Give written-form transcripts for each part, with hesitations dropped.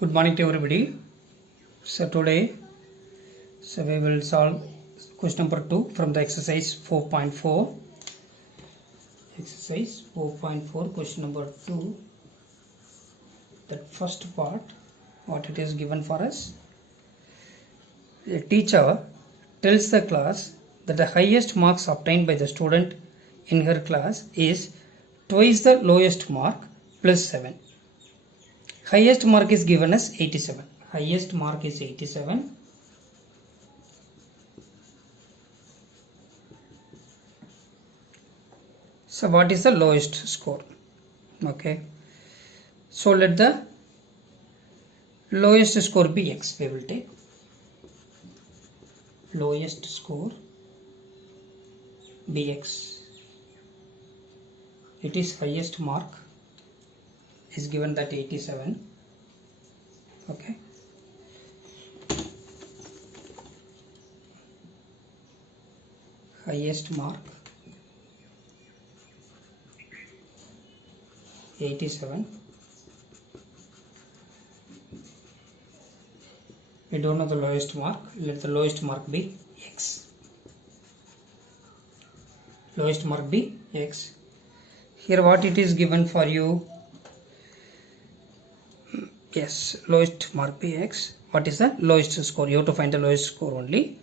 Good morning to everybody. So today, we will solve question number 2 from the exercise 4.4. Exercise 4.4, question number 2. That first part, what it is given for us. A teacher tells the class that the highest marks obtained by the student in her class is twice the lowest mark plus 7. Highest mark is given as 87. Highest mark is 87. So what is the lowest score? Okay. So let the lowest score be x. We will take lowest score be x. It is highest mark is given that 87. Okay. Highest mark 87. We don't know the lowest mark. Let the lowest mark be x. Lowest mark be x. Here what it is given for you? Yes, lowest mark be x. What is the lowest score? You have to find the lowest score only.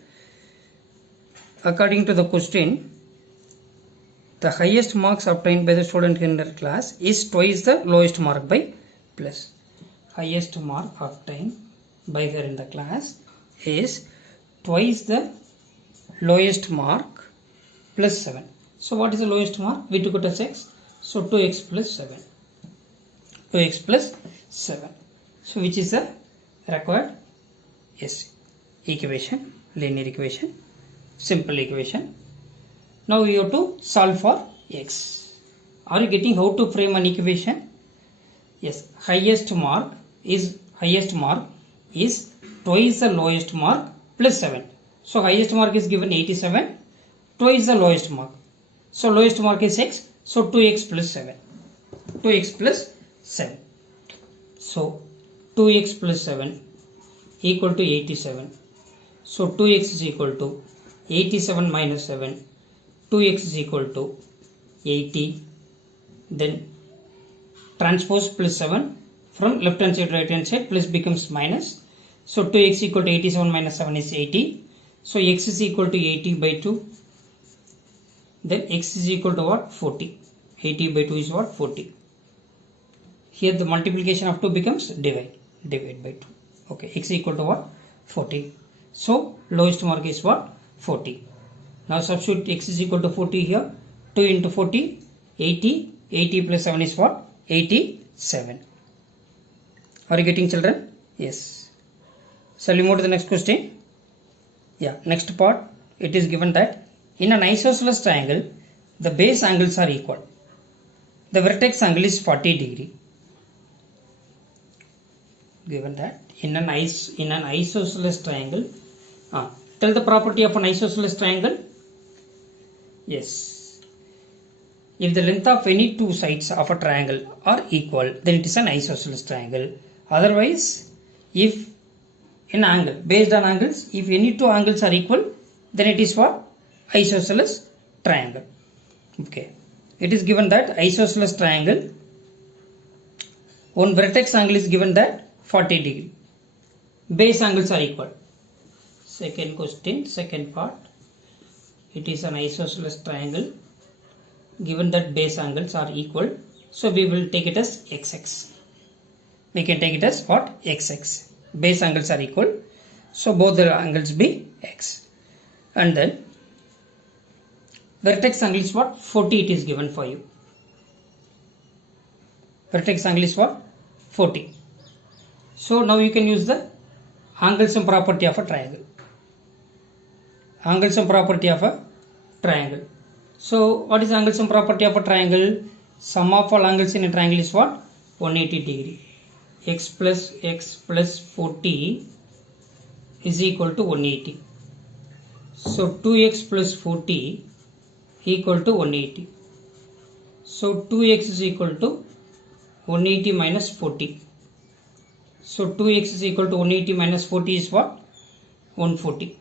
According to the question, the highest marks obtained by the student in their class is twice the lowest mark by plus. Highest mark obtained by her in the class is twice the lowest mark plus 7. So what is the lowest mark? We took it as x. So 2x plus 7. 2x plus 7. So which is the required? Yes, equation, linear equation, simple equation. Now you have to solve for x. Are you getting how to frame an equation? Yes, highest mark is twice the lowest mark plus 7. So highest mark is given 87, twice the lowest mark. So lowest mark is x. So 2x plus 7. 2x plus 7. So 2x plus 7 equal to 87. So 2x is equal to 87 minus 7. 2x is equal to 80. Then transpose plus 7 from left hand side right hand side, plus becomes minus. So 2x equal to 87 minus 7 is 80. So x is equal to 80 by 2. Then x is equal to what? 40. 80 by 2 is what? 40. Here the multiplication of 2 becomes divide by 2. Okay, x equal to what? 40. So lowest mark is what? 40. Now substitute x is equal to 40 here. 2 into 40, 80. 80 plus 7 is what? 87. Are you getting, children? Yes. Shall we move to the next question? Yeah, next part. It is given that in an isosceles triangle, the base angles are equal. The vertex angle is 40 degree. Given that in an isosceles triangle, tell the property of an isosceles triangle. Yes, if the length of any two sides of a triangle are equal, then it is an isosceles triangle. Otherwise, if an angle based on angles, if any two angles are equal, then it is what? Isosceles triangle. Okay, it is given that isosceles triangle, one vertex angle is given that 40 degree. Base angles are equal. Second question, second part. It is an isosceles triangle given that base angles are equal. So we will take it as xx. We can take it as what? Xx. Base angles are equal. So both the angles be x. And then vertex angle is what? 40 it is given for you. Vertex angle is what? 40. So now you can use the angle sum property of a triangle. Angle sum property of a triangle. So what is angle sum property of a triangle? Sum of all angles in a triangle is what? 180 degree. X plus 40 is equal to 180. So 2x plus 40 equal to 180. So 2x is equal to 180 minus 40. So 2x is equal to 180 minus 40 is what? 140.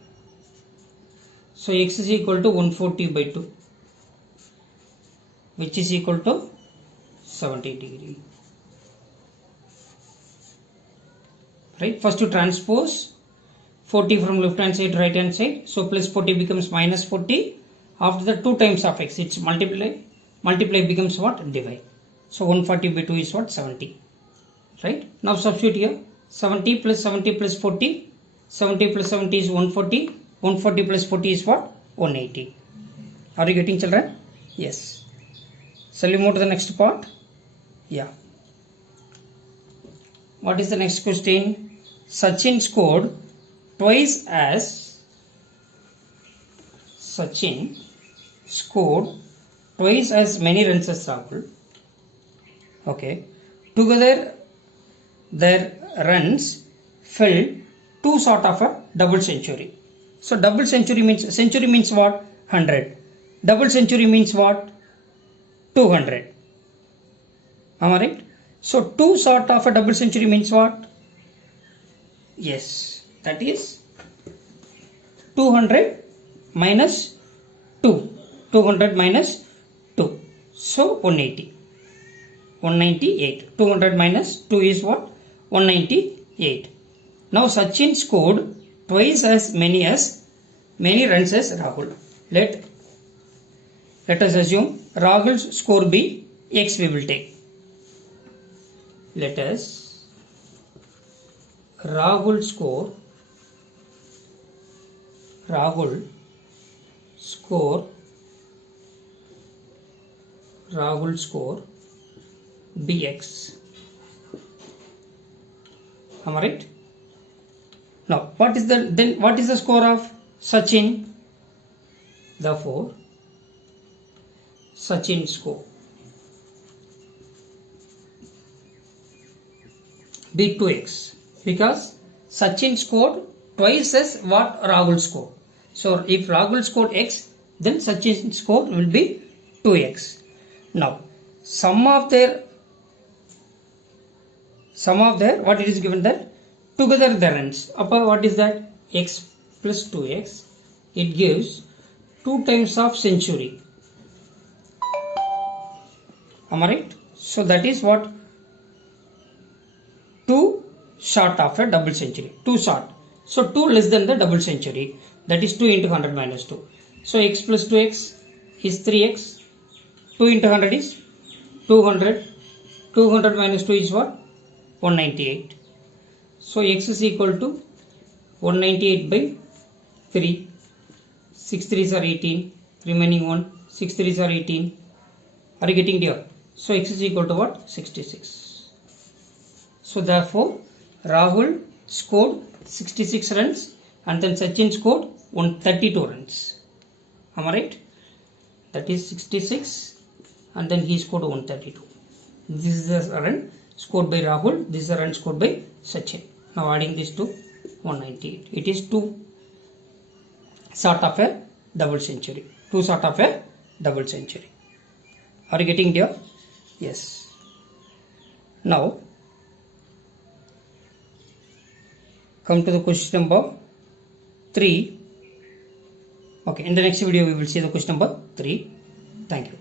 So x is equal to 140 by 2, which is equal to 70 degree. Right? First to transpose 40 from left hand side to right hand side. So plus 40 becomes minus 40. After the 2 times of x, it's multiply. Multiply becomes what? Divide. So 140 by 2 is what? 70. Right? Now substitute here. 70 plus 70 plus 40. 70 plus 70 is 140. 140 plus 40 is what? 180. Are you getting, children? Yes. Shall we move to the next part? Yeah. What is the next question? Sachin scored twice as many runs as Rahul. Okay. Together their runs fell two short of a double century. So double century means what? 100. Double century means what? 200. Am I right? So 2 short of a double century means what? Yes, that is 200 minus 2. 200 minus 2. So 180. 198. 200 minus 2 is what? 198. Now Sachin scored twice as many runs as Rahul. Let us assume Rahul's score be x we will take. Let us Rahul score bx. Am I right? Now what is the score of Sachin? Therefore Sachin score be 2x, because Sachin scored twice as what Rahul scored. So if Rahul scored x, then Sachin score will be 2x. Now sum of their what it is given there, together the runs. Upper what is that? X plus 2x. It gives 2 times of century. Am I right? So that is what? 2 short of a double century. 2 short. So 2 less than the double century. That is 2 into 100 minus 2. So x plus 2x is 3x. 2 into 100 is 200. 200 minus 2 is what? 198. So x is equal to 198 by 3. 6 3s are 18. Remaining 1. 6 3s are 18. Are you getting here? So x is equal to what? 66. So therefore Rahul scored 66 runs and then Sachin scored 132 runs. Am I right? That is 66 and then he scored 132. This is the run scored by Rahul. This is the run scored by Sachin. Now adding this to 198. It is 2 short of a double century. 2 short of a double century. Are you getting here? Yes. Now come to the question number 3. Okay, in the next video we will see the question number 3. Thank you.